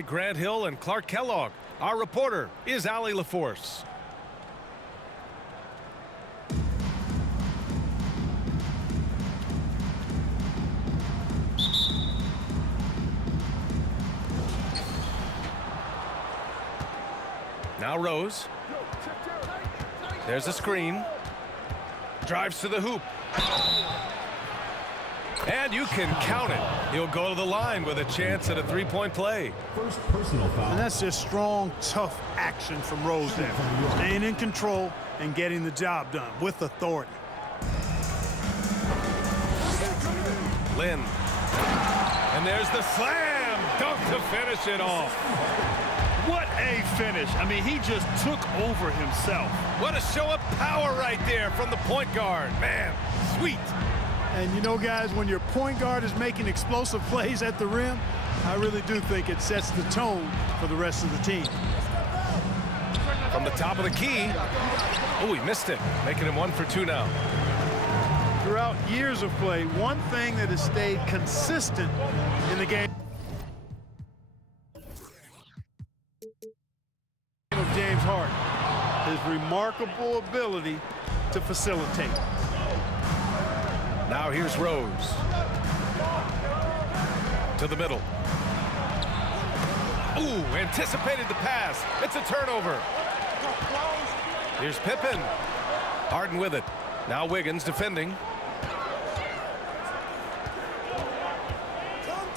Grant Hill and Clark Kellogg. Our reporter is Allie LaForce. Now Rose. There's a screen. Drives to the hoop. And you can count it. He'll go to the line with a chance at a three-point play. First personal foul. And that's just strong, tough action from Rose there. Staying in control and getting the job done with authority. Lynn. And there's the slam dunk to finish it off. What a finish. I mean, he just took over himself. What a show of power right there from the point guard. Man, sweet. And you know, guys, when your point guard is making explosive plays at the rim, I really do think it sets the tone for the rest of the team. From the top of the key. Oh, he missed it, making him 1 for 2 now. Throughout years of play, one thing that has stayed consistent in the game of James Harden, his remarkable ability to facilitate. Now here's Rose. To the middle. Ooh, anticipated the pass. It's a turnover. Here's Pippen. Harden with it. Now Wiggins defending.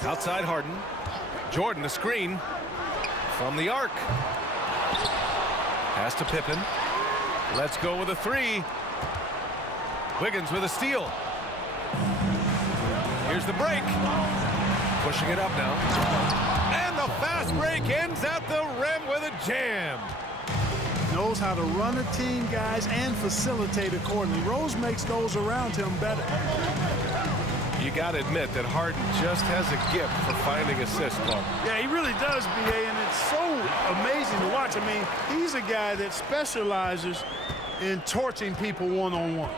Outside Harden. Jordan the screen. From the arc. Pass to Pippen. Let's go with a three. Wiggins with a steal. Here's the break. Pushing it up now. And the fast break ends at the rim with a jam. Knows how to run a team, guys, and facilitate accordingly. Rose makes those around him better. You got to admit that Harden just has a gift for finding assists, Clark. Yeah, he really does, B.A., and it's so amazing to watch. I mean, he's a guy that specializes in torching people one-on-one.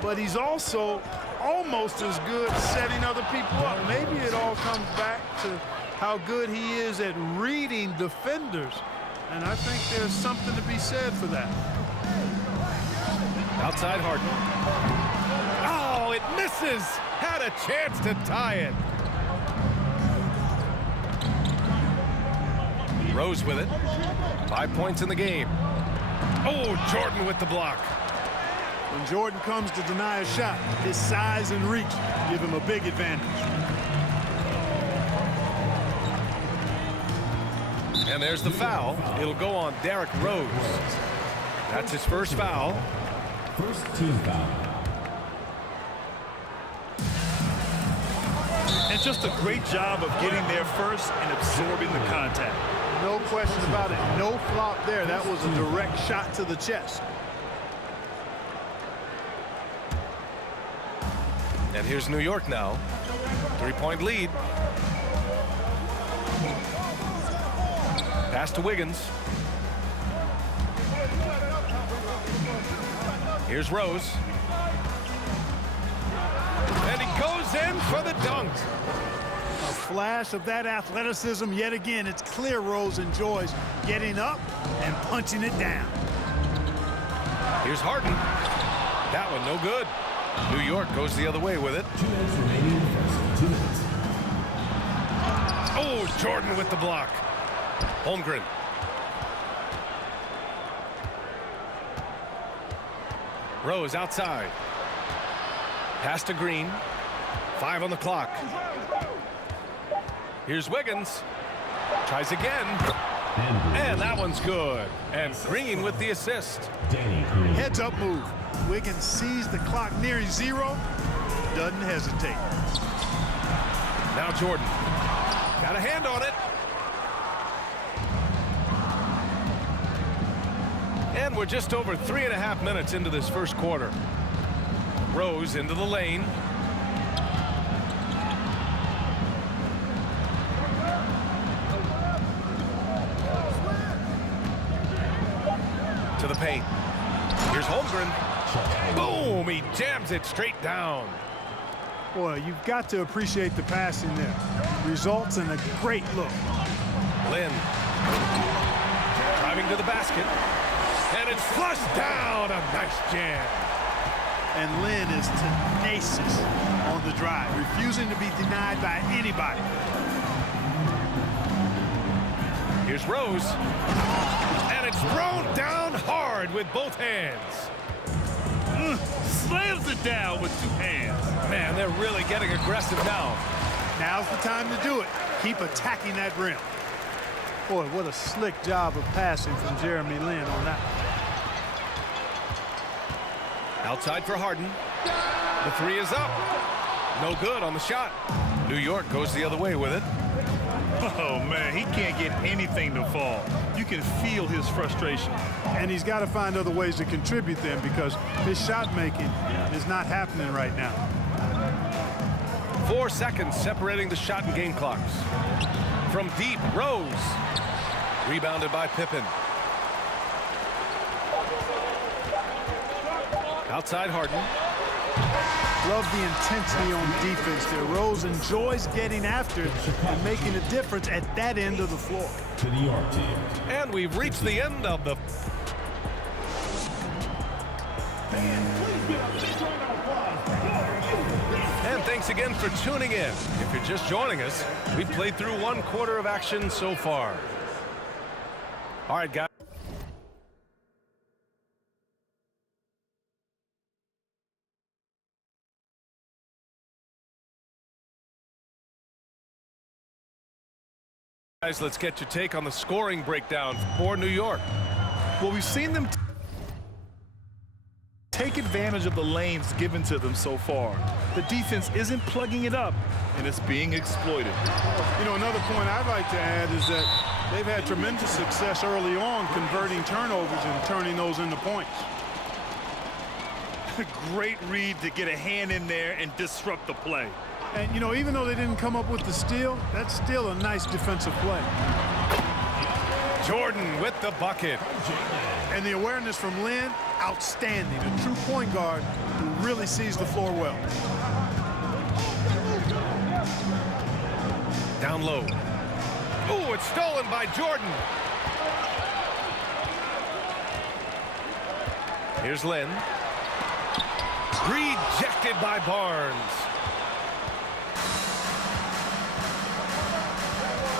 But he's also almost as good setting other people up. Maybe it all comes back to how good he is at reading defenders. And I think there's something to be said for that. Outside Harden. Oh, it misses. Had a chance to tie it. Rose with it. 5 points in the game. Oh, Jordan with the block. When Jordan comes to deny a shot, his size and reach give him a big advantage. And there's the foul. It'll go on Derrick Rose. That's his first foul. First team foul. And just a great job of getting there first and absorbing the contact. No question about it. No flop there. That was a direct shot to the chest. And here's New York now. 3-point lead. Pass to Wiggins. Here's Rose. And he goes in for the dunk. A flash of that athleticism yet again. It's clear Rose enjoys getting up and punching it down. Here's Harden. That one no good. New York goes the other way with it. 2 minutes remaining. First 2 minutes. Oh, Jordan with the block. Holmgren. Rose outside. Pass to Green. 5 on the clock. Here's Wiggins. Tries again. And that one's good. And Green with the assist. Heads up move. Wiggins sees the clock nearing 0. Doesn't hesitate. Now Jordan. Got a hand on it. And we're just over 3.5 minutes into this first quarter. Rose into the lane. To the paint. Here's Holmgren. Boom! He jams it straight down. Boy, you've got to appreciate the passing there. Results in a great look. Lynn. Driving to the basket. And it's flushed down. A nice jam. And Lynn is tenacious on the drive, refusing to be denied by anybody. Here's Rose. And it's thrown down hard with both hands. Slams it down with 2 hands. Man, they're really getting aggressive now. Now's the time to do it. Keep attacking that rim. Boy, what a slick job of passing from Jeremy Lin on that. Outside for Harden. The 3 is up. No good on the shot. New York goes the other way with it. Oh, man, he can't get anything to fall. You can feel his frustration. And he's got to find other ways to contribute then, because his shot making is not happening right now. 4 seconds separating the shot and game clocks. From deep, Rose. Rebounded by Pippen. Outside Harden. Love the intensity on defense there. Rose enjoys getting after it and making a difference at that end of the floor. To the New York team. And we've reached the end of the... And thanks again for tuning in. If you're just joining us, we've played through 1 quarter of action so far. All right, guys. Guys, let's get your take on the scoring breakdown for New York. Well, we've seen them take advantage of the lanes given to them so far. The defense isn't plugging it up, and it's being exploited. You know, another point I'd like to add is that they've had tremendous success early on converting turnovers and turning those into points. Great read to get a hand in there and disrupt the play. And, you know, even though they didn't come up with the steal, that's still a nice defensive play. Jordan with the bucket. And the awareness from Lin, outstanding. A true point guard who really sees the floor well. Down low. Oh, it's stolen by Jordan. Here's Lin. Rejected by Barnes.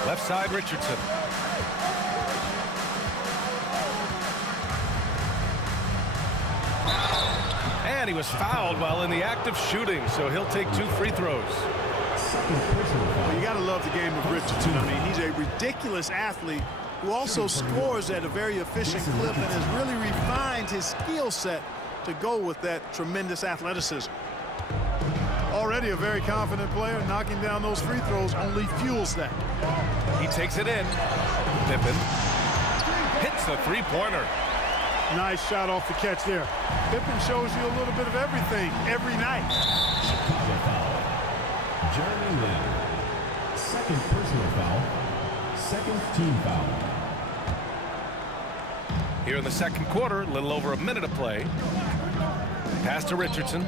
Left side, Richardson. And he was fouled while in the act of shooting, so he'll take 2 free throws. Well, you got to love the game of Richardson. I mean, he's a ridiculous athlete who also scores at a very efficient clip and has really refined his skill set to go with that tremendous athleticism. Already a very confident player, knocking down those free throws only fuels that. He takes it in. Pippen hits the 3-pointer. Nice shot off the catch there. Pippen shows you a little bit of everything every night. Chicago foul. Jeremy Lin. Second personal foul. Second team foul. Here in the second quarter, a little over a minute of play. Pass to Richardson.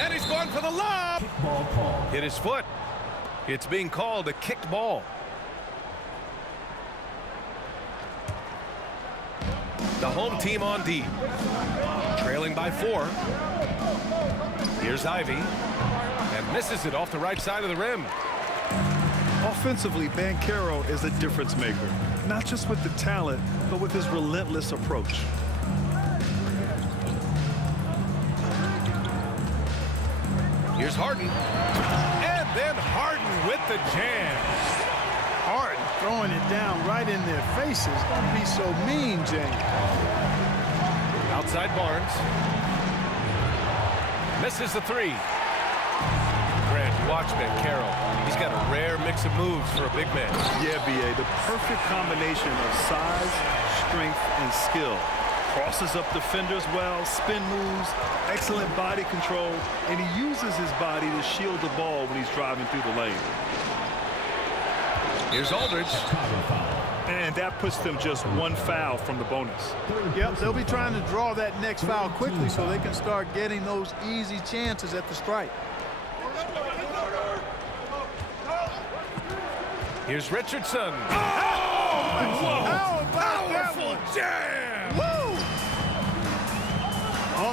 And he's going for the lob. Ball call. Hit his foot. It's being called a kicked ball. The home team on D. Trailing by 4. Here's Ivy. And misses it off the right side of the rim. Offensively, Banchero is a difference maker, not just with the talent, but with his relentless approach. Here's Harden. And then Harden with the jam. Harden throwing it down right in their faces. Don't be so mean, James. Outside Barnes. Misses the 3. Grant, watch Banchero. He's got a rare mix of moves for a big man. Yeah, B.A., the perfect combination of size, strength, and skill. Crosses up defenders well, spin moves, excellent body control, and he uses his body to shield the ball when he's driving through the lane. Here's Aldridge. And that puts them just 1 foul from the bonus. Yep, they'll be trying to draw that next foul quickly so they can start getting those easy chances at the strike. Here's Richardson. Oh!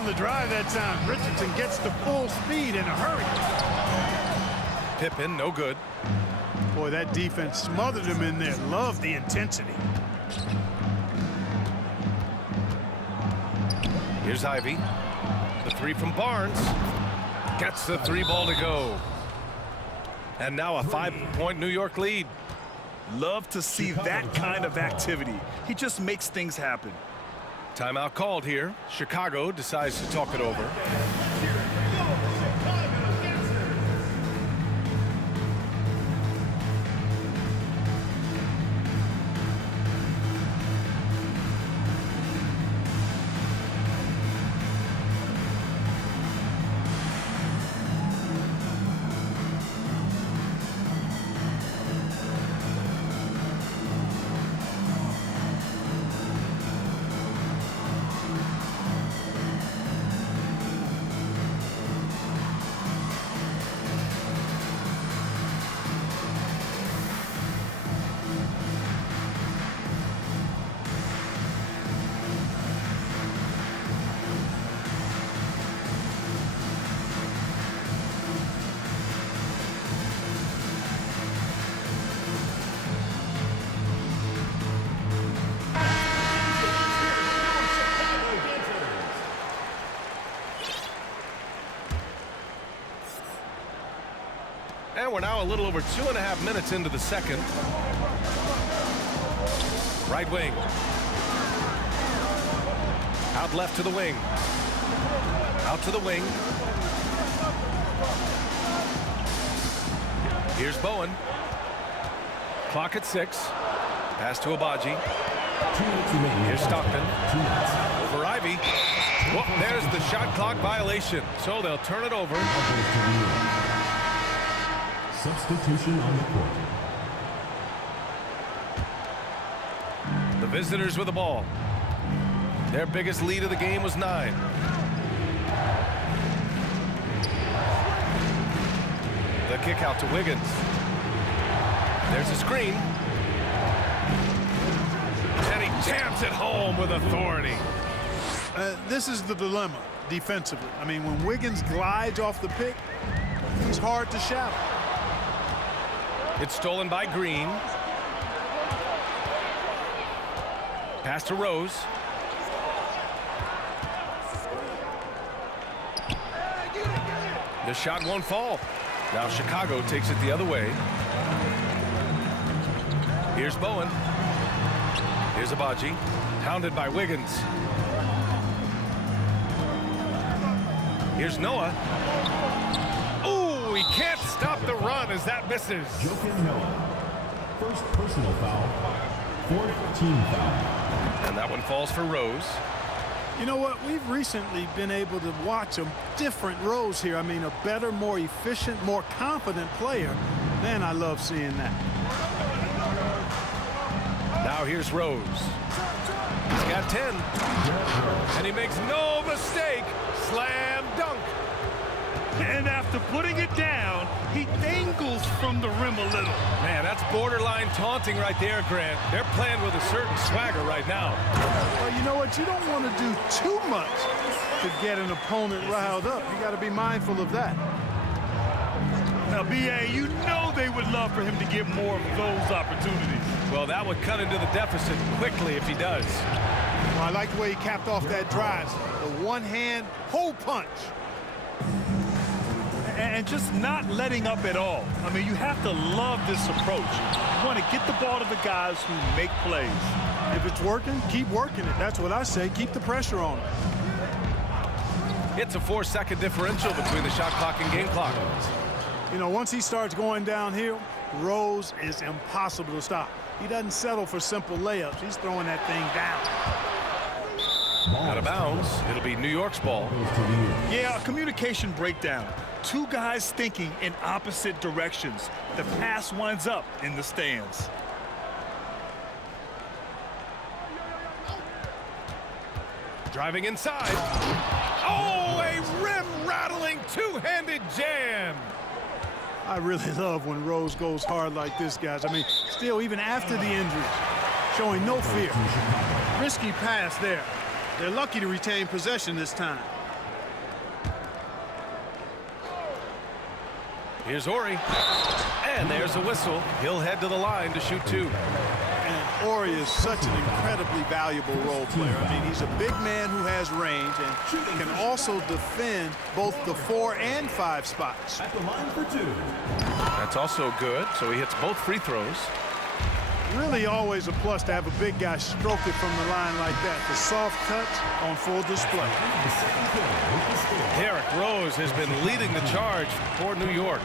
on the drive that time. Richardson gets to full speed in a hurry. Pippen, no good. Boy, that defense smothered him in there. Love the intensity. Here's Ivy. The three from Barnes. Gets the three ball to go. And now a 5-point New York lead. Love to see that kind of activity. He just makes things happen. Timeout called here. Chicago decides to talk it over. And we're now a little over 2.5 minutes into the second. Right wing. Out left to the wing. Out to the wing. Here's Bowen. Clock at 6. Pass to Abaji. Here's Stockton. For Ivy. Well, there's the shot clock violation. So they'll turn it over. Substitution on the court. The visitors with the ball. Their biggest lead of the game was 9. The kick out to Wiggins. There's a screen. And he jams it home with authority. This is the dilemma defensively. I mean, when Wiggins glides off the pick, he's hard to shadow. It's stolen by Green. Pass to Rose. The shot won't fall. Now Chicago takes it the other way. Here's Bowen. Here's Abaji. Hounded by Wiggins. Here's Noah. Ooh, he can't stop the run as that misses. Joakim Noah. First personal foul. Fourth team foul. And that one falls for Rose. You know what? We've recently been able to watch a different Rose here. I mean, a better, more efficient, more confident player. Man, I love seeing that. Now here's Rose. He's got 10. And he makes no mistake. Slam dunk. And after putting it down, he dangles from the rim a little. Man, that's borderline taunting right there, Grant. They're playing with a certain swagger right now. Well, you know what? You don't want to do too much to get an opponent riled up. You got to be mindful of that. Now, B.A., you know they would love for him to get more of those opportunities. Well, that would cut into the deficit quickly if he does. Well, I like the way he capped off that drive. The one-hand hole punch. And just not letting up at all. I mean, you have to love this approach. You want to get the ball to the guys who make plays. If it's working, keep working it. That's what I say. Keep the pressure on him. It's a 4-second differential between the shot clock and game clock. You know, once he starts going downhill, Rose is impossible to stop. He doesn't settle for simple layups. He's throwing that thing down. Out of bounds. It'll be New York's ball. Yeah, a communication breakdown. Two guys thinking in opposite directions. The pass winds up in the stands. Driving inside. Oh, a rim-rattling two-handed jam. I really love when Rose goes hard like this, guys. I mean, still, even after the injuries, showing no fear. Risky pass there. They're lucky to retain possession this time. Here's Ori. And there's a whistle. He'll head to the line to shoot 2. And Ori is such an incredibly valuable role player. I mean, he's a big man who has range and can also defend both the 4 and 5 spots. At the line for 2. That's also good, so he hits both free throws. Really always a plus to have a big guy stroke it from the line like that. The soft touch on full display. Derrick Rose has been leading the charge for New York.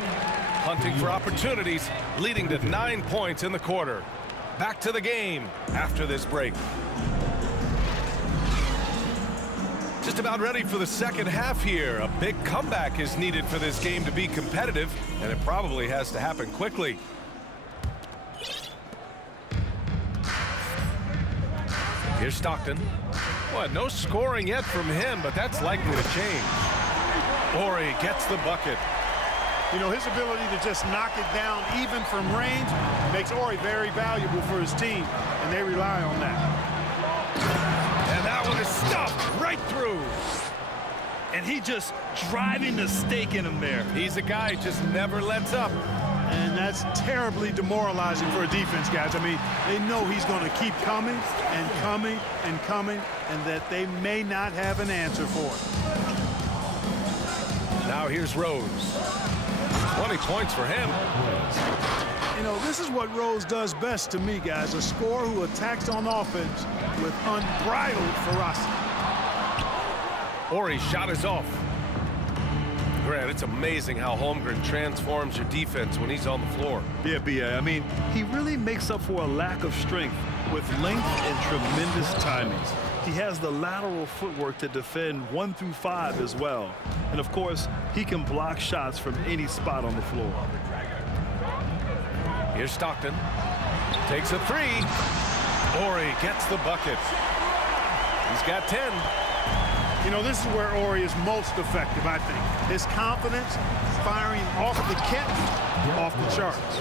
Hunting for opportunities, leading to 9 points in the quarter. Back to the game after this break. Just about ready for the second half here. A big comeback is needed for this game to be competitive, and it probably has to happen quickly. Here's Stockton. Well, no scoring yet from him, but that's likely to change. Ori gets the bucket. You know, his ability to just knock it down even from range makes Ori very valuable for his team, and they rely on that. And that one is stuffed right through. And he just driving the stake in him there. He's a guy who just never lets up. And that's terribly demoralizing for a defense, guys. I mean, they know he's going to keep coming and coming and coming, and that they may not have an answer for it. Now here's Rose. 20 points for him. You know, this is what Rose does best to me, guys. A scorer who attacks on offense with unbridled ferocity. Ori's shot is off. Grant, it's amazing how Holmgren transforms your defense when he's on the floor. Yeah, B.A. I mean, he really makes up for a lack of strength with length and tremendous timings. He has the lateral footwork to defend 1 through 5 as well. And, of course, he can block shots from any spot on the floor. Here's Stockton. Takes a 3. Ori gets the bucket. He's got 10. You know, this is where Ori is most effective, I think. His confidence, firing off the catch, off the charts.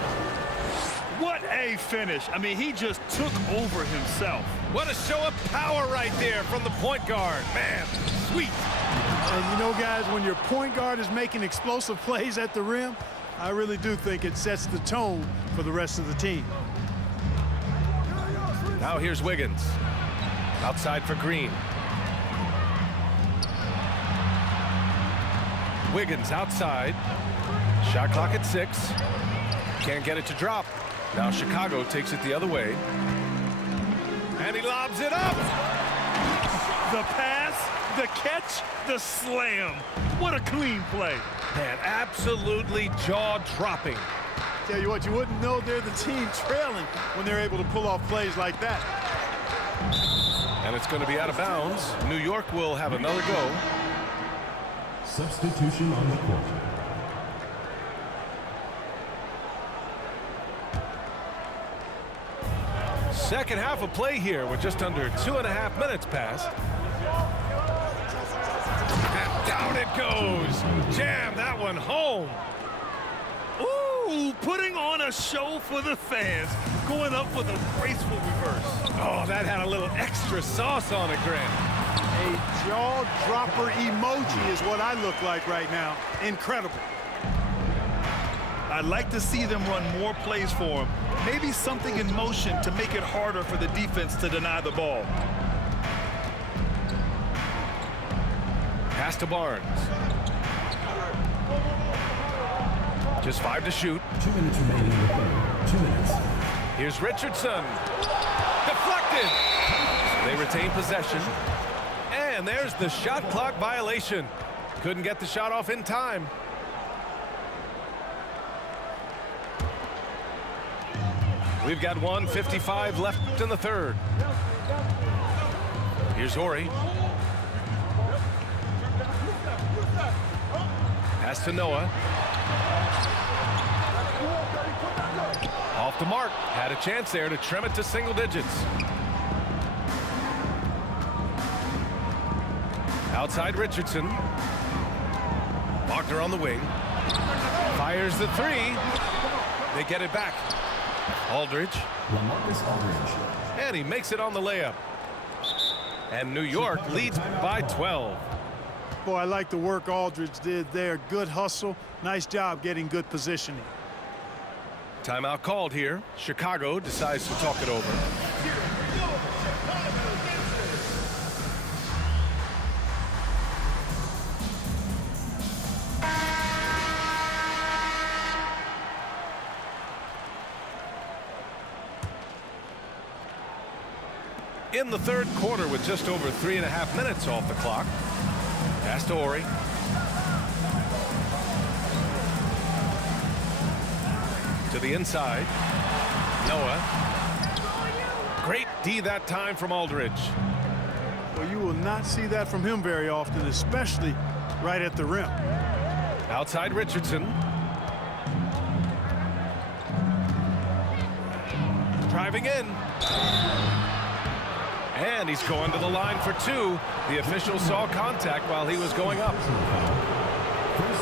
What a finish. I mean, he just took over himself. What a show of power right there from the point guard. Man, sweet. And you know, guys, when your point guard is making explosive plays at the rim, I really do think it sets the tone for the rest of the team. Now here's Wiggins. Outside for Green. Wiggins outside. Shot clock at 6. Can't get it to drop. Now Chicago takes it the other way. And he lobs it up. The pass, the catch, the slam. What a clean play. Man, absolutely jaw-dropping. Tell you what, you wouldn't know they're the team trailing when they're able to pull off plays like that. And it's going to be out of bounds. New York will have another go. Substitution on the court. Second half of play here with just under 2.5 minutes passed. And down it goes. Jam that one home. Ooh, putting on a show for the fans. Going up with a graceful reverse. Oh, that had a little extra sauce on it, Grant. A jaw-dropper emoji is what I look like right now. Incredible. I'd like to see them run more plays for him. Maybe something in motion to make it harder for the defense to deny the ball. Pass to Barnes. Just 5 to shoot. 2 minutes remaining in the quarter. 2 minutes. Here's Richardson. Deflected. They retain possession. And there's the shot clock violation. Couldn't get the shot off in time. We've got 1:55 left in the third. Here's Ori. Pass to Noah. Off the mark. Had a chance there to trim it to single digits. Outside Richardson. Wagner on the wing. Fires the 3. They get it back. Aldridge. And he makes it on the layup. And New York leads by 12. Boy, I like the work Aldridge did there. Good hustle. Nice job getting good positioning. Timeout called here. Chicago decides to talk it over. In the third quarter with just over 3.5 minutes off the clock. Pass to Ori. To the inside. Noah. Great D that time from Aldridge. Well, you will not see that from him very often, especially right at the rim. Outside Richardson. Driving in. And he's going to the line for two. The official saw contact while he was going up.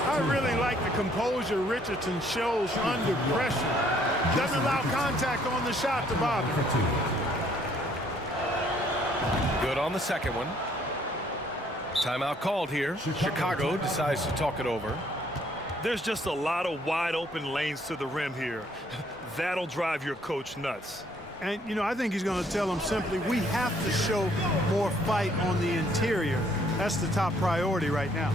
I really like the composure Richardson shows under pressure. Doesn't allow contact on the shot to bother. Good on the second one. Timeout called here. Chicago decides to talk it over. There's just a lot of wide open lanes to the rim here. That'll drive your coach nuts. And, you know, I think he's going to tell them simply, we have to show more fight on the interior. That's the top priority right now.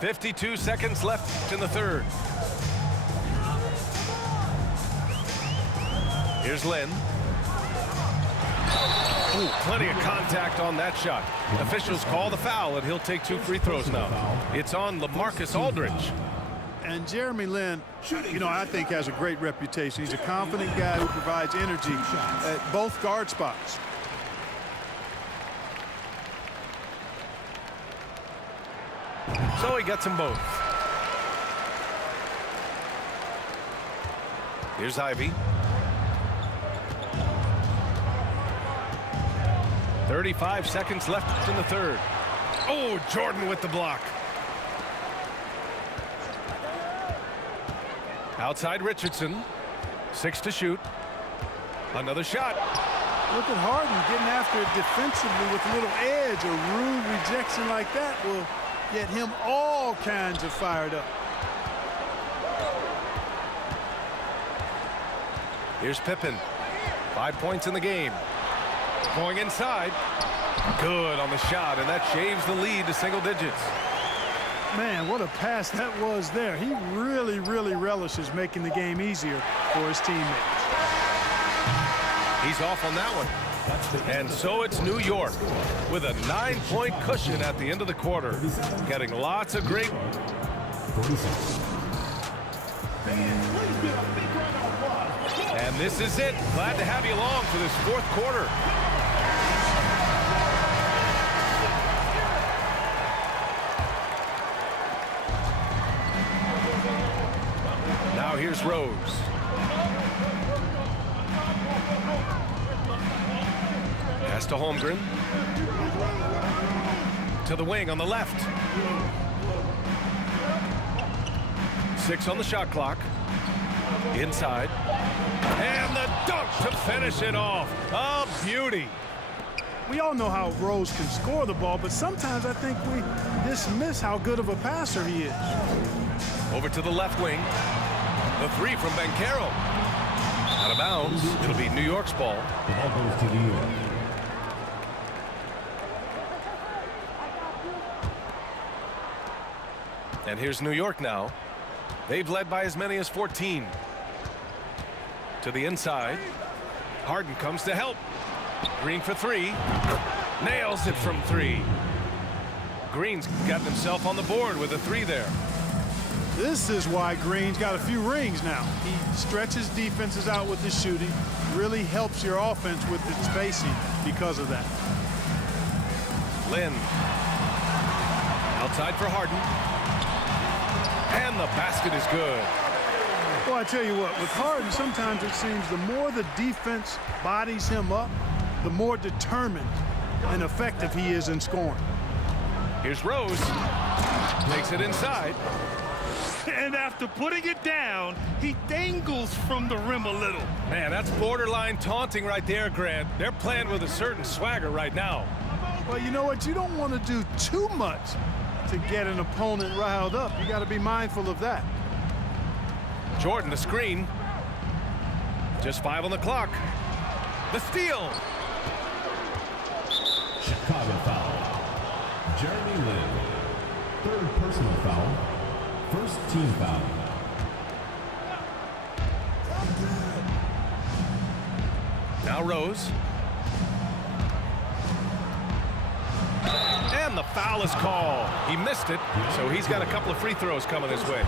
.52 seconds left in the third. Here's Lynn. Ooh, plenty of contact on that shot. Officials call the foul, and he'll take 2 free throws now. It's on LaMarcus Aldridge. And Jeremy Lin, you know, I think has a great reputation. He's a confident guy who provides energy at both guard spots. So he gets them both. Here's Ivy. 35 seconds left in the third. Oh, Jordan with the block. Outside Richardson. 6 to shoot. Another shot. Look at Harden getting after it defensively with a little edge. A rude rejection like that will get him all kinds of fired up. Here's Pippen. 5 points in the game. Going inside. Good on the shot, and that shaves the lead to single digits. Man, what a pass that was there. He really, really relishes making the game easier for his teammates. He's off on that one. And so it's New York with a 9-point cushion at the end of the quarter. Getting lots of great. And this is it. Glad to have you along for this fourth quarter. Now here's Rose. Pass to Holmgren. To the wing on the left. 6 on the shot clock. Inside. And the dunk to finish it off. A beauty. We all know how Rose can score the ball, but sometimes I think we dismiss how good of a passer he is. Over to the left wing. The 3 from Banchero. Out of bounds. It'll be New York's ball. The ball goes to New York. And here's New York now. They've led by as many as 14. To the inside. Harden comes to help. Green for 3. Nails it from 3. Green's got himself on the board with a 3 there. This is why Green's got a few rings now. He stretches defenses out with his shooting, really helps your offense with its spacing because of that. Lynn. Outside for Harden. And the basket is good. Well, I tell you what, with Harden, sometimes it seems the more the defense bodies him up, the more determined and effective he is in scoring. Here's Rose. Takes it inside. And after putting it down, he dangles from the rim a little. Man, that's borderline taunting right there, Grant. They're playing with a certain swagger right now. Well, you know what? You don't want to do too much to get an opponent riled up. You got to be mindful of that. Jordan, the screen. Just 5 on the clock. The steal. Chicago foul. Jeremy Lin. Third personal foul. First team foul. Now Rose. And the foul is called. He missed it, so he's got a couple of free throws coming his way.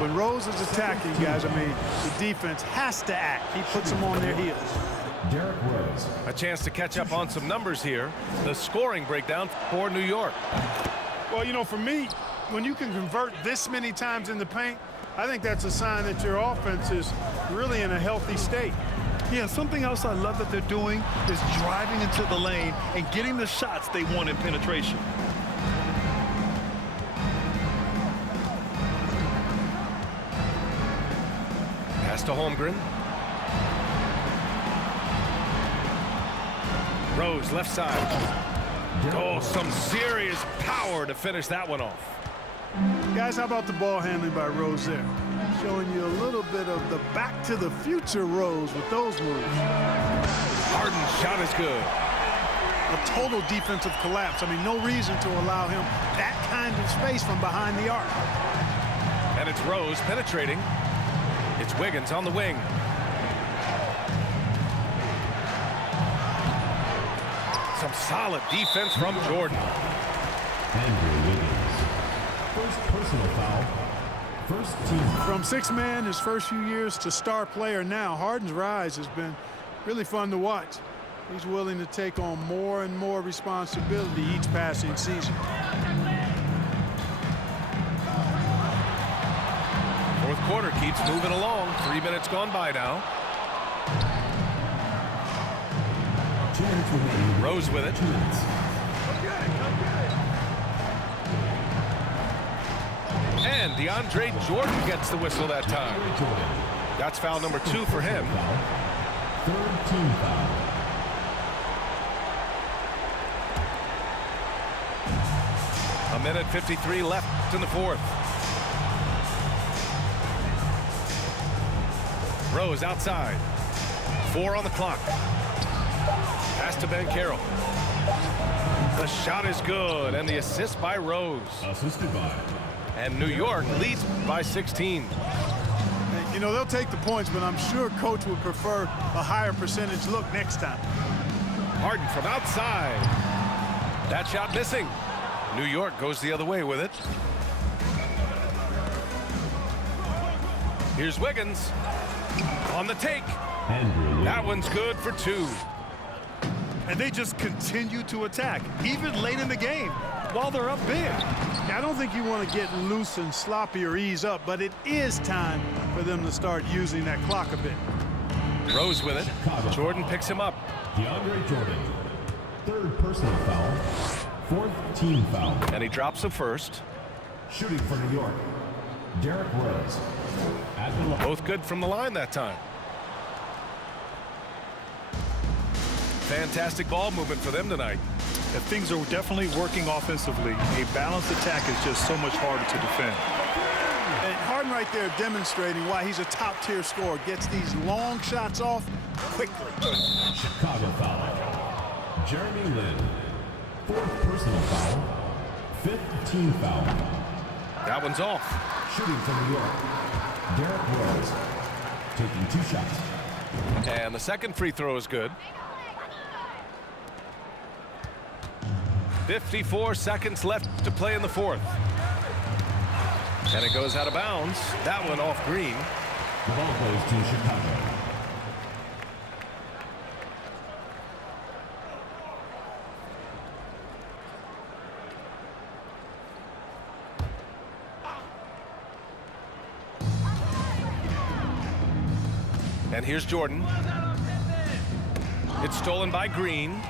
When Rose is attacking, guys, I mean, the defense has to act. He puts them on their heels. Derrick Rose. A chance to catch up on some numbers here. The scoring breakdown for New York. Well, you know, for me, when you can convert this many times in the paint, I think that's a sign that your offense is really in a healthy state. Yeah, something else I love that they're doing is driving into the lane and getting the shots they want in penetration. Pass to Holmgren. Rose, left side. Oh, some serious power to finish that one off. Guys, how about the ball handling by Rose there? Showing you a little bit of the back to the future Rose with those moves. Harden's shot is good. A total defensive collapse. I mean, no reason to allow him that kind of space from behind the arc. And it's Rose penetrating. It's Wiggins on the wing. Some solid defense from Jordan. Andrew Wiggins. First personal foul. First team. From six-man his first few years to star player now, Harden's rise has been really fun to watch. He's willing to take on more and more responsibility each passing season. Fourth quarter keeps moving along. 3 minutes gone by now. 2 minutes remaining. Rose with it. 2 minutes. And DeAndre Jordan gets the whistle that time. That's foul number 2 for him. Third team foul. A minute 53 left in the fourth. Rose outside. 4 on the clock. Pass to Ben Carroll. The shot is good, and the assist by Rose. Assisted by. And New York leads by 16. You know, they'll take the points, but I'm sure coach would prefer a higher percentage look next time. Harden from outside. That shot missing. New York goes the other way with it. Here's Wiggins on the take. That one's good for 2. And they just continue to attack, even late in the game, while they're up big. I don't think you want to get loose and sloppy or ease up, but it is time for them to start using that clock a bit. Rose with it. Jordan picks him up. DeAndre Jordan. Third personal foul. Fourth team foul. And he drops the first. Shooting for New York. Derrick Rose. At the line. Both good from the line that time. Fantastic ball movement for them tonight. And things are definitely working offensively. A balanced attack is just so much harder to defend. And Harden right there demonstrating why he's a top-tier scorer. Gets these long shots off quickly. Chicago foul. Jeremy Lin. Fourth personal foul. Fifth team foul. That one's off. Shooting for New York. Derrick Rose. Taking 2 shots. And the second free throw is good. 54 seconds left to play in the fourth. And it goes out of bounds. That one off Green. The ball goes to Chicago. And here's Jordan. It's stolen by Green.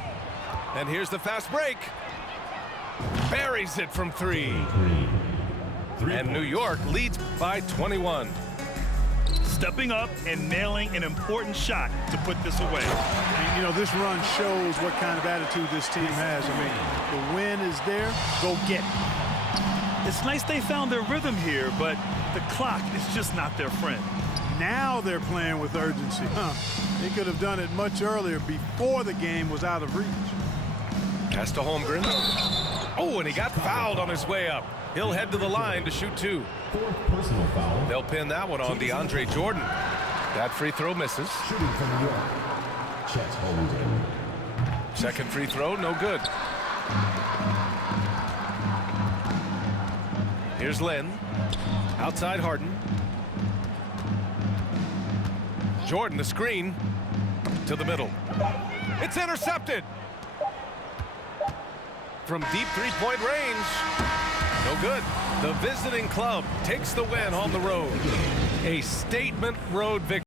And here's the fast break. Buries it from 3. And New York leads by 21. Stepping up and nailing an important shot to put this away. And, you know, this run shows what kind of attitude this team has. I mean, the win is there. Go get it. It's nice they found their rhythm here, but the clock is just not their friend. Now they're playing with urgency. They could have done it much earlier before the game was out of reach. Pass to Holmgren. Oh, and he got fouled on his way up. He'll head to the line to shoot 2. 4th personal foul. They'll pin that one on DeAndre Jordan. That free throw misses. Shooting from New York, Chet Holmgren. Second free throw, no good. Here's Lynn. Outside Harden. Jordan, the screen. To the middle. It's intercepted. From deep three-point range. No good. The visiting club takes the win on the road. A statement road victory.